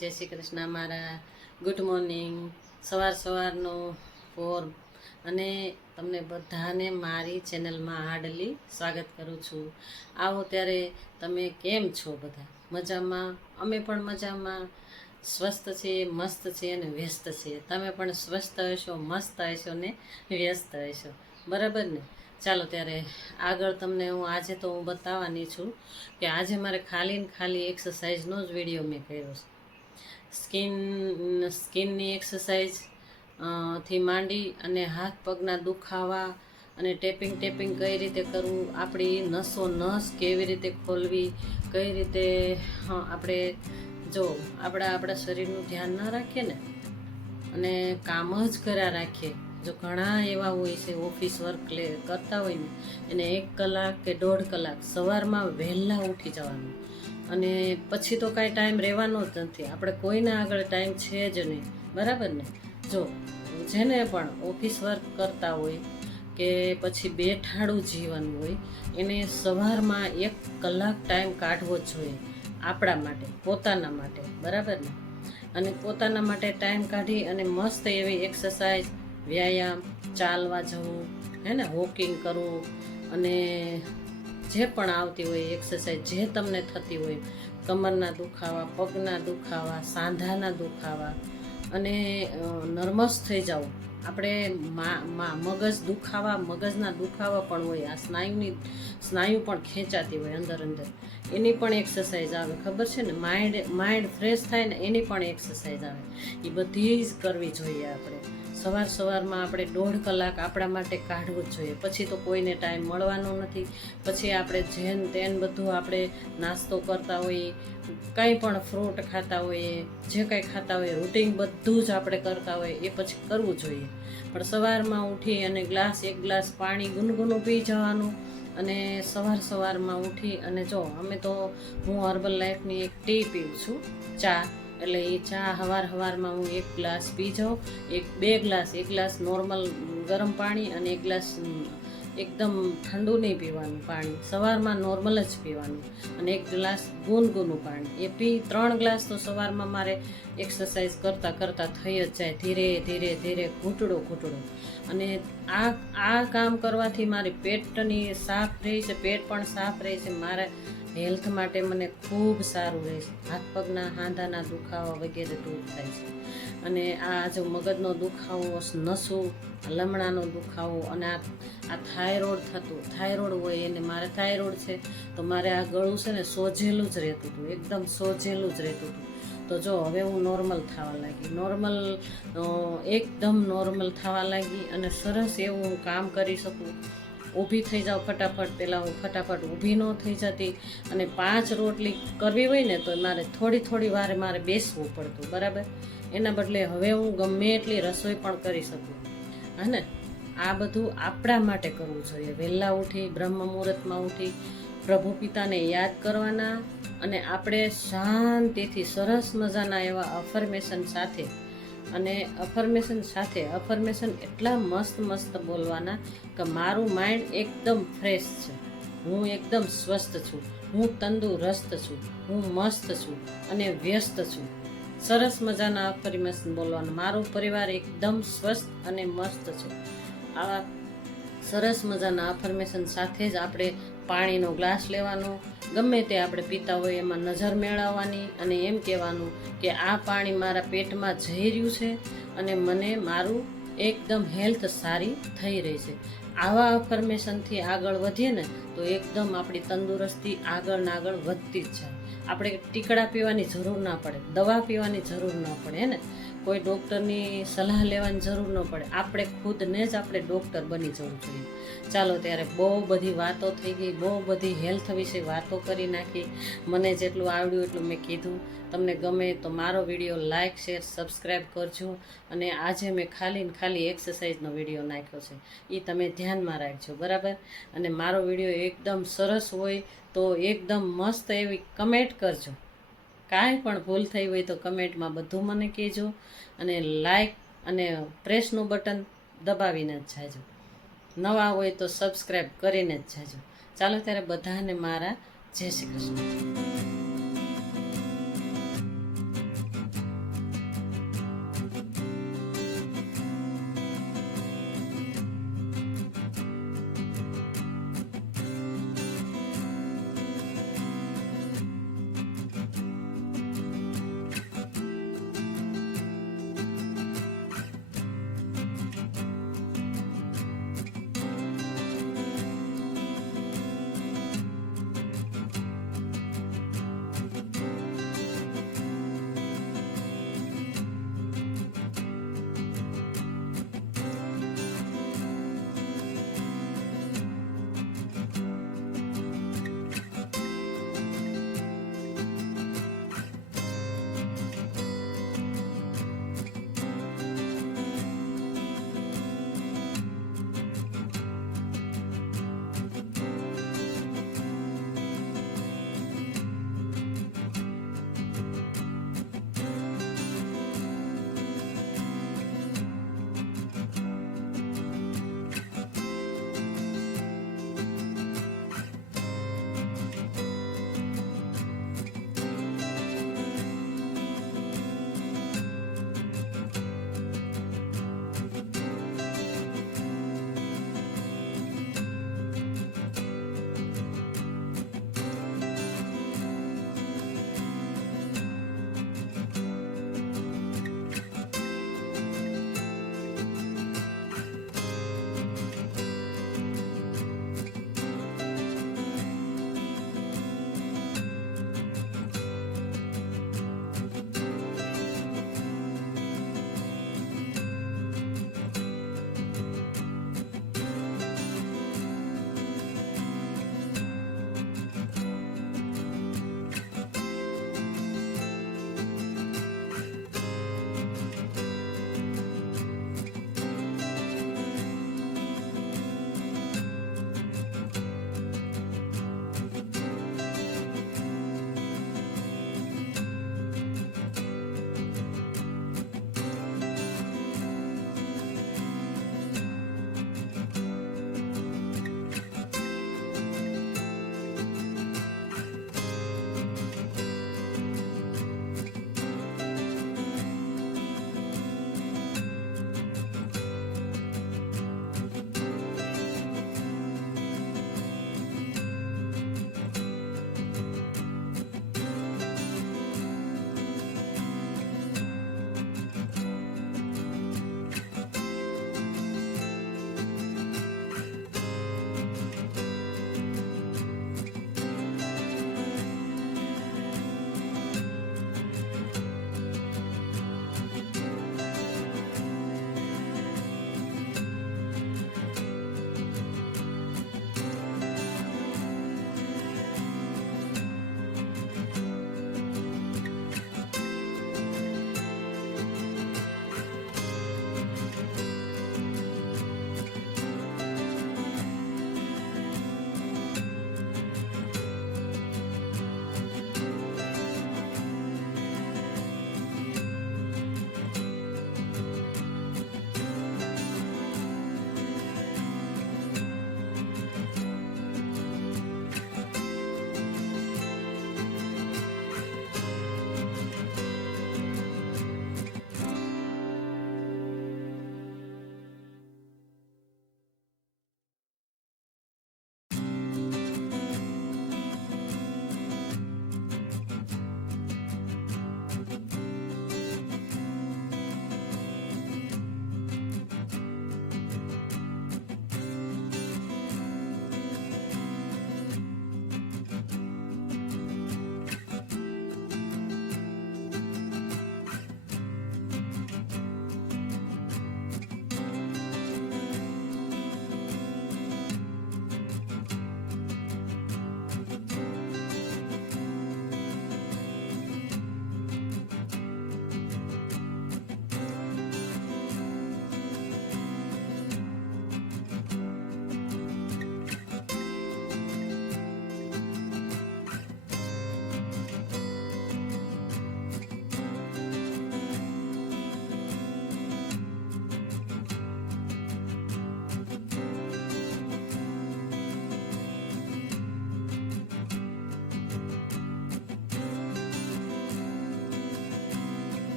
જય શ્રી કૃષ્ણ. મારા good morning, સવારનો ફોર અને તમને બધાને મારી ચેનલમાં હાર્ડલી સ્વાગત કરું છું. આવો ત્યારે તમે કેમ છો? બધા મજામાં? અમે પણ મજામાં, સ્વસ્થ છીએ, મસ્ત છીએ અને વ્યસ્ત છીએ. તમે પણ સ્વસ્થ હશો, મસ્ત હશો ને વ્યસ્ત હશો, બરાબર ને? ચાલો ત્યારે આગળ તમને આજે હું બતાવવાની છું કે આજે મારે ખાલી એક્સરસાઇઝનો જ વિડીયો મેં કર્યો છે. સ્કિનની એક્સરસાઇઝ થી માંડી અને હાથ પગના દુખાવા અને ટેપિંગ કઈ રીતે કરવું, આપણી નસ કેવી રીતે ખોલવી, કઈ રીતે આપણે જો આપણા શરીરનું ધ્યાન ન રાખીએ ને અને કામ જ કર્યા રાખીએ. જો ઘણા એવા હોય છે ઓફિસ વર્ક કરતા હોય ને, એને 1 કલાક કે 1.5 કલાક સવારમાં વહેલા ઉઠી જવાનું અને પછી તો કાંઈ ટાઈમ રહેવાનો જ નથી. આપણે કોઈના આગળ ટાઈમ છે જ નહીં, બરાબર ને? જો જેને પણ ઓફિસ વર્ક કરતા હોય કે પછી બેઠાડું જીવન હોય, એને સવારમાં 1 કલાક ટાઈમ કાઢવો જ જોઈએ આપણા માટે, પોતાના માટે, બરાબર ને? અને પોતાના માટે ટાઈમ કાઢી અને મસ્ત એવી એક્સરસાઇઝ, વ્યાયામ, ચાલવા જવું, હે ને, વોકિંગ કરવું અને જે પણ આવતી હોય એક્સરસાઇઝ, જે તમને થતી હોય, કમરના દુખાવા, પગના દુખાવા, સાંધાના દુખાવા અને નર્વસ થઈ જાવ. આપણે મગજના દુખાવા પણ હોય, આ સ્નાયુ પણ ખેંચાતી હોય અંદર, એની પણ એક્સરસાઇઝ આવે, ખબર છે ને? માઇન્ડ ફ્રેશ થાય ને એની પણ એક્સરસાઇઝ આવે. એ બધી જ કરવી જોઈએ આપણે. સવારમાં આપણે 1.5 કલાક આપણા માટે કાઢવું જ જોઈએ. પછી તો કોઈને ટાઈમ મળવાનો નથી. પછી આપણે જેન તેન બધું આપણે નાસ્તો કરતા હોઈએ, કંઈ પણ ફ્રૂટ ખાતા હોઈએ, જે કંઈ ખાતા હોઈએ, રૂટિન બધું જ આપણે કરતા હોઈએ, એ પછી કરવું જોઈએ. પણ સવારમાં ઉઠી અને એક ગ્લાસ પાણી ગુનગુનું પી જવાનું અને સવારમાં ઉઠી અને જો હું હર્બલ લાઈફની એક ટી પીઉં છું, ચા. એટલે એ ચા સવારમાં હું 1 ગ્લાસ પી જાઉં. 2 ગ્લાસ, 1 ગ્લાસ નોર્મલ ગરમ પાણી અને 1 ગ્લાસ એકદમ ઠંડુ નહીં પીવાનું પાણી, સવારમાં નોર્મલ જ પીવાનું અને 1 ગ્લાસ ગુનગુનું પાણી. એ 3 ગ્લાસ તો સવારમાં મારે એક્સરસાઇઝ કરતાં થઈ જ જાય, ધીરે ઘૂંટડો. અને આ કામ કરવાથી મારી પેટની સાફ રહે છે, પેટ પણ સાફ રહે છે. મારા હેલ્થ માટે મને ખૂબ સારું રહે છે. હાથ પગના હાંધાના દુખાવા વગેરે દૂર થાય છે. અને આ જો મગજનો દુખાવો, નસું, લમણાનો દુખાવો અને આ થાઇરોઇડ હોય, એને મારે થાઇરોઇડ છે તો મારે આ ગળું છે ને સોજેલું જ રહેતું હતું, એકદમ સોજેલું જ રહેતું હતું. તો જો હવે હું નોર્મલ થવા લાગી, એકદમ નોર્મલ થવા લાગી અને સરસ એવું હું કામ કરી શકું. ઊભી થઈ જાઉં ફટાફટ. પહેલાં હું ફટાફટ ઊભી ન થઈ જતી અને 5 રોટલી કરવી હોય ને તો મારે થોડી વારે મારે બેસવું પડતું, બરાબર? એના બદલે હવે હું ગમે એટલી રસોઈ પણ કરી શકું. હે ને? આ બધું આપણા માટે કરવું જોઈએ. વહેલા ઉઠી, બ્રહ્મ મુહૂર્તમાં ઉઠી, પ્રભુ પિતાને યાદ કરવાના અને આપણે શાંતિથી સરસ મજાના એવા અફર્મેશન એટલા મસ્ત બોલવાના કે મારું માઇન્ડ એકદમ ફ્રેશ છે, હું એકદમ સ્વસ્થ છું, હું તંદુરસ્ત છું, હું મસ્ત છું અને વ્યસ્ત છું. સરસ મજાના અફર્મેશન બોલવાના. મારો પરિવાર એકદમ સ્વસ્થ અને મસ્ત છે. આવા સરસ મજાના અફર્મેશન સાથે જ આપણે પાણીનો ગ્લાસ લેવાનો, ગમે તે આપણે પીતા હોય એમાં નજર મેળવવાની અને એમ કહેવાનું કે આ પાણી મારા પેટમાં જઈ રહ્યું છે અને મને મારું એકદમ હેલ્થ સારી થઈ રહી છે. આવા અફર્મેશનથી આગળ વધીએ ને તો એકદમ આપણી તંદુરસ્તી આગળ વધતી જ જાય. આપણે ટીકડા પીવાની જરૂર ના પડે, દવા પીવાની જરૂર ન પડે, હે ને? કોઈ ડૉક્ટરની સલાહ લેવાની જરૂર ન પડે. આપણે ખુદને જ આપણે ડૉક્ટર બની જવું જોઈએ. ચાલો ત્યારે બહુ બધી વાતો થઈ ગઈ, બહુ બધી હેલ્થ વિશે વાતો કરી નાખી. મને જેટલું આવડ્યું એટલું મેં કીધું. તમને ગમે તો મારો વિડીયો લાઇક, શેર, સબસ્ક્રાઈબ કરજો. અને આજે મેં ખાલી એક્સરસાઇઝનો વિડીયો નાખ્યો છે, એ તમે ધ્યાનમાં રાખજો, બરાબર? અને મારો વિડીયો એકદમ સરસ હોય તો એકદમ મસ્ત એવી કમેન્ટ કરજો. કાંઈ પણ ભૂલ થઈ હોય તો કમેન્ટમાં બધું મને કહેજો અને લાઈક અને પ્રેસનું બટન દબાવીને જ જાજો. નવા હોય તો સબસ્ક્રાઈબ કરીને જ જાજો. ચાલો ત્યારે બધાને મારા જય શ્રી કૃષ્ણ.